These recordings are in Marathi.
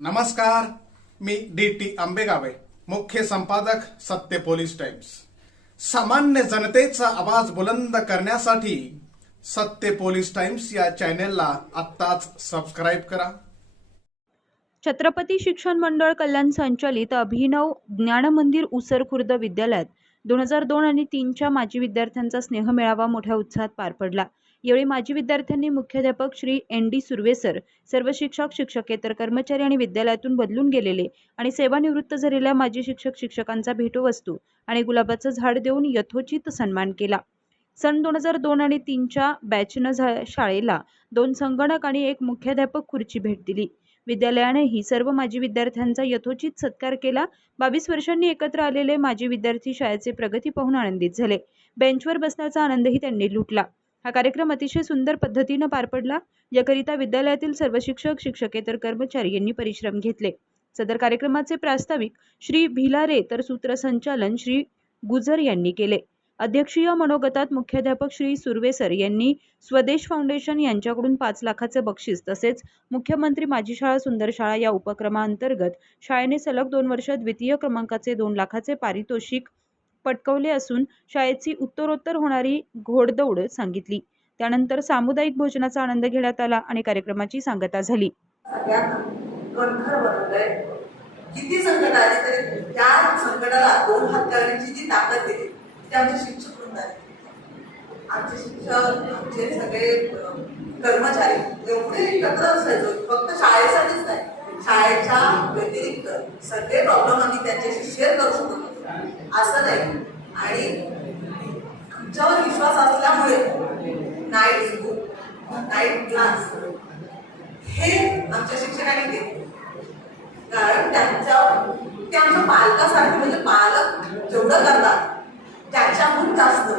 नमस्कार मी डी टी आंबेगावे मुख्य संपादक सत्य पोलीस टाइम्स. सामान्य जनतेचा आवाज बुलंद करण्यासाठी सत्य पोलीस टाइम्स या चॅनेलला आत्ताच सबस्क्राईब करा. छत्रपती शिक्षण मंडळ कल्याण संचालित अभिनव ज्ञानमंदिर उसर खुर्द विद्यालयात दोन हजार दोन आणि तीनच्या माजी विद्यार्थ्यांचा स्नेहमेळावा मोठ्या उत्साहात पार पडला. यावेळी माजी विद्यार्थ्यांनी मुख्याध्यापक श्री एन डी सुर्वेसर सर्व शिक्षक शिक्षकेतर कर्मचारी आणि विद्यालयातून बदलून गेलेले आणि सेवानिवृत्त झालेल्या माजी शिक्षक शिक्षकांचा भेटवस्तू आणि गुलाबाचं झाड देऊन यथोचित सन्मान केला. सन दोन हजार दोन आणि तीनच्या बॅचनं झा शाळेला दोन संगणक आणि एक मुख्याध्यापक खुर्ची भेट दिली. विद्यालयानेही सर्व माजी विद्यार्थ्यांचा यथोचित सत्कार केला. बावीस वर्षांनी एकत्र आलेले माजी विद्यार्थी शाळेचे प्रगती पाहून आनंदित झाले. बेंचवर बसण्याचा आनंदही त्यांनी लुटला. हा कार्यक्रम अतिशय सुंदर पद्धतीनं पार पडला. याकरिता विद्यालयातील सर्व शिक्षक शिक्षकेतर कर्मचारी यांनी परिश्रम घेतले. सदर कार्यक्रमाचे प्रास्ताविक श्री भिलारे तर सूत्रसंचालन श्री गुजर यांनी केले. अध्यक्षीय मनोगतात मुख्याध्यापक श्री सुर्वेसर यांनी स्वदेश फाउंडेशन यांच्याकडून पाच लाखाचे बक्षीस तसेच मुख्यमंत्री माझी शाळा सुंदर शाळा या उपक्रमाअंतर्गत शाळेने सलग दोन वर्ष द्वितीय क्रमांकाचे दोन लाखाचे पारितोषिक पटकवले असून शाळेची उत्तरोत्तर होणारी घोडदौड सांगितली. त्यानंतर सामुदायिक भोजनाचा आनंद घेण्यात आला आणि कार्यक्रमाची सांगता झाली. किती संकट आली तरी त्या संकटाला दोन हात करण्याची जी ताकद दिली ते आमचे शिक्षक वृंदाने आमचे शिक्षक आमचे सगळे कर्मचारी एवढे एकत्र असायचो फक्त शाळेसाठीच नाही शाळेच्या व्यतिरिक्त सगळे प्रॉब्लेम आम्ही त्यांच्याशी शेअर करू शकतो असं नाही. आणि आमच्यावर विश्वास असल्यामुळे नाईट स्कूल नाईट क्लास हे आमच्या शिक्षकांनी दिले कारण त्यांच्या ते आमच्या पालकासारखे म्हणजे पालक जेवढं करतात त्याच्याहून जास्त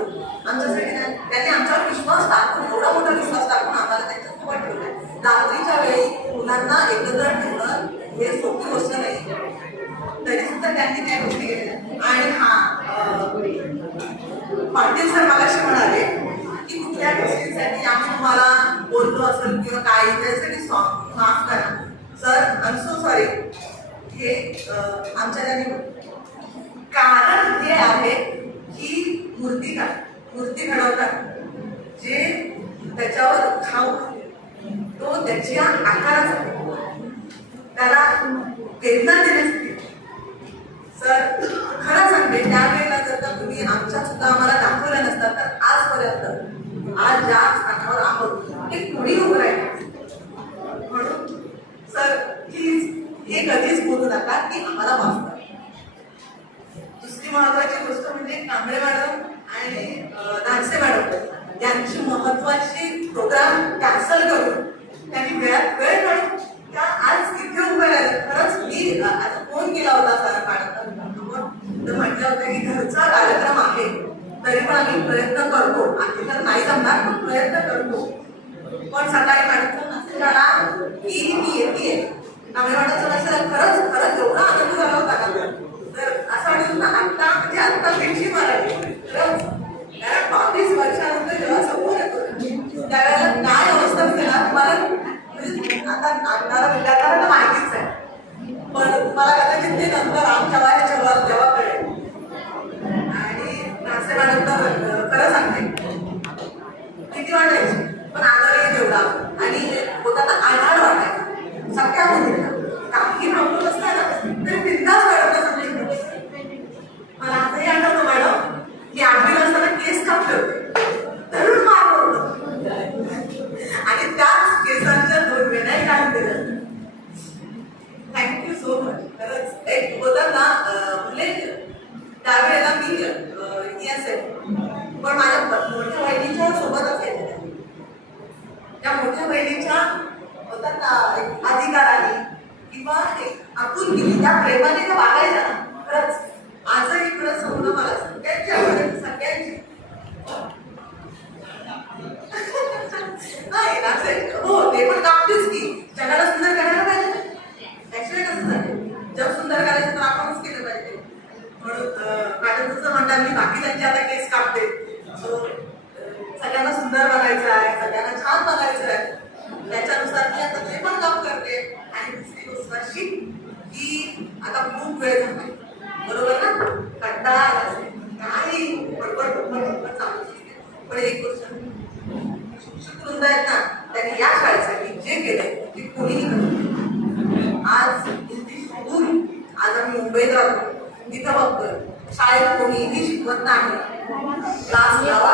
आमच्यासाठी त्यांनी आमच्यावर विश्वास टाकून एवढा मोठा विश्वास टाकून आम्हाला त्यांच्यासोबत ठेवलाय रात्रीच्या वेळी मुलांना एकत्र ठेवणं हे सोपी गोष्ट नाही तरी सुद्धा त्यांनी त्या गोष्टी केल्या आणि हा अं, पाटील सर मगाशी म्हणाले की कुठल्या गोष्टींसाठी आम्ही तुम्हाला बोललो असेल किंवा काही त्यासाठी सॉफ्ट माफ करा. सर आय सो सॉरी हे आमच्या त्यांनी कारण हे आहे की मूर्ती का मूर्ती घडवतात. जे त्याच्यावर खाऊ तो त्याच्या आकाराचा त्याला वेदना देण्यासाठी सर खरं सांगते त्यावेळेला जर का तुम्ही आमच्या सुद्धा आम्हाला दाखवल्या नसतात तर आजपर्यंत आज ज्या स्थानावर आहोत. ते कोणी उभं राहिले? म्हणून सर प्लीज हे कधीच बोलू नका की आम्हाला माफ करा. दुसरी महत्वाची गोष्ट म्हणजे कांबळे मॅडम आणि दानसे मॅडम यांची महत्वाची प्रोग्राम कॅन्सल करून त्यांनी वेळात वेळ काढून त्या आज इथे उभे राहिले खरंच मी अं, आता फोन केला होता सर मॅडम तर म्हटलं होतं की घरचा कार्यक्रम आहे तरी पण आम्ही प्रयत्न करतो आधी तर नाही जमणार पण प्रयत्न करतो पण सकाळी मॅडमचा मेसेज आला की मी येते कांबळे वाटत मेसेज खरंच खरंच एवढा आनंद झाला होता का तर असं वाटत ना आत्ता म्हणजे आत्ता पेक्षी मारावी खरंच कारण बावीस वर्षानंतर जेव्हा समोर येतो त्यावेळेला काय अवस्था असते तुम्हाला म्हणजे आता आणणारा विद्यार्थ्यांना माहितीच आहे पण मला कदाचित ते नंतर आमच्या वयाच्या जेव्हा जेव्हा कळेल आणि नासे मॅडम तर खरं सांगते किती वाटायची पण आदरही तेवढा आणि होताना आधार वाटायचा सगळ्या मुलींना काही प्रॉब्लेम असला ना तरी बिंदास वाटत समजून मला आजही आठवतं मॅडम मी आठवीला असताना केस कापले होते धरून मारलं होतं आणि त्याच केसांच्या दोन वेळा काढून दिलं थँक्यू सो मच खरंच एक बोलतात ना अं, म्हणजे त्यावेळेला मी अं, इतिहास आहे पण माझ्या ब- मोठ्या बहिणीच्या सोबत असायचे त्या मोठ्या बहिणीच्या होतात ना एक अधिकाराने किंवा एक आपुलकी त्या प्रेमाने तर वागायचा ना. खरंच. आजही खरंच समजा मला सगळ्यांची आवड सगळ्यांची. हो ते पण कापतेच की. जगाला सुंदर करायला पाहिजे. ऍक्च्युली कसं झालं जग सुंदर करायचं तर आपणच केलं पाहिजे. म्हणून मॅडम जसं म्हणतात मी बाकी त्यांचे आता केस कापते So, अं, सगळ्यांना सुंदर बनायचं आहे सगळ्यांना छान बनायचं आहे त्याच्यानुसार मी आता ते पण काम करते आणि दुसरी गोष्ट अशी की आता खूप वेळ झाला बरोबर ना? कंटाळा आला काही बडबड बडबड बडबड चालू असते. पण एक गोष्ट शिक्षक वृंद आहेत ना त्यांनी या शाळेसाठी जे केले ते कोणीही करत आज हिंदी सोडून आज आम्ही मुंबईत राहतो तिथं बघतो शाळेत कोणीही शिकवत नाही. क्लास लावा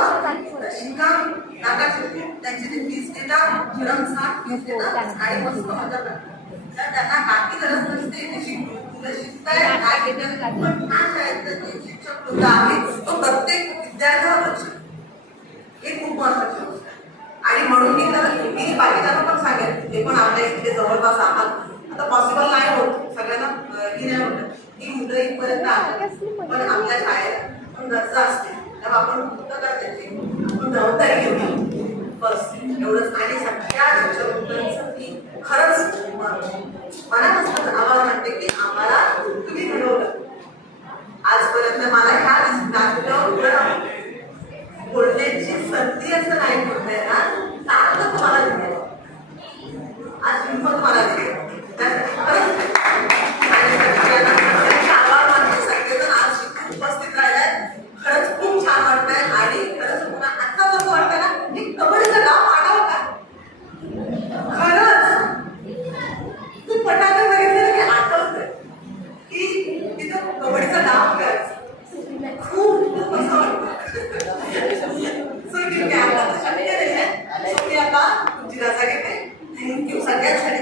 शिका नका शिकू त्यांची ते फीस देतात भरमसाठ फीस देतात आणि मस्त मजा करतात तर त्यांना काही गरज नसते ते शिकू शिकताय काय पण शिक्षक आहे तो प्रत्येक विद्यार्थ्यावर हे खूप महत्वाची गोष्ट आणि म्हणून मी तर मी बाकीच्यांना पण सांगेन ते पण आपल्या इथे जवळपास आहात आता पॉसिबल नाही होत सगळ्यांना ही नाही होत ही मुलं इथपर्यंत आलं पण आपल्या शाळेत पण गरजा असते तेव्हा आपण करते आपण जबाबदारी घेऊया बस एवढंच आणि सगळ्या खरंच म- मनापासून आभार म्हणते की आम्हाला तुम्ही घडवलं. आजपर्यंत मला ह्या नाटकावर उभं राहून बोलण्याची संधी असं नाही बोलताय ना सारखं तुम्हाला दिले आज हिंमत मला दिली त्यासाठी खरंच आणि सगळ्यांना सगळ्यांचे आभार मानते सगळेजण आज इथे उपस्थित राहिलाय खरंच खूप छान वाटतंय आणि खरंच पुन्हा आता जसं वाटतं ना एक कबड्डीचं गाव आणावं का खरंच तू पटाके बघितलं की आठवतंय की तिथं कबड्डीचं नाव करायचं खूप खूप असं वाटतं सो ठीक आहे आता तर शक्य नाही आहे सो मी आता तुमची रजा घेते थँक्यू सगळ्यांसाठी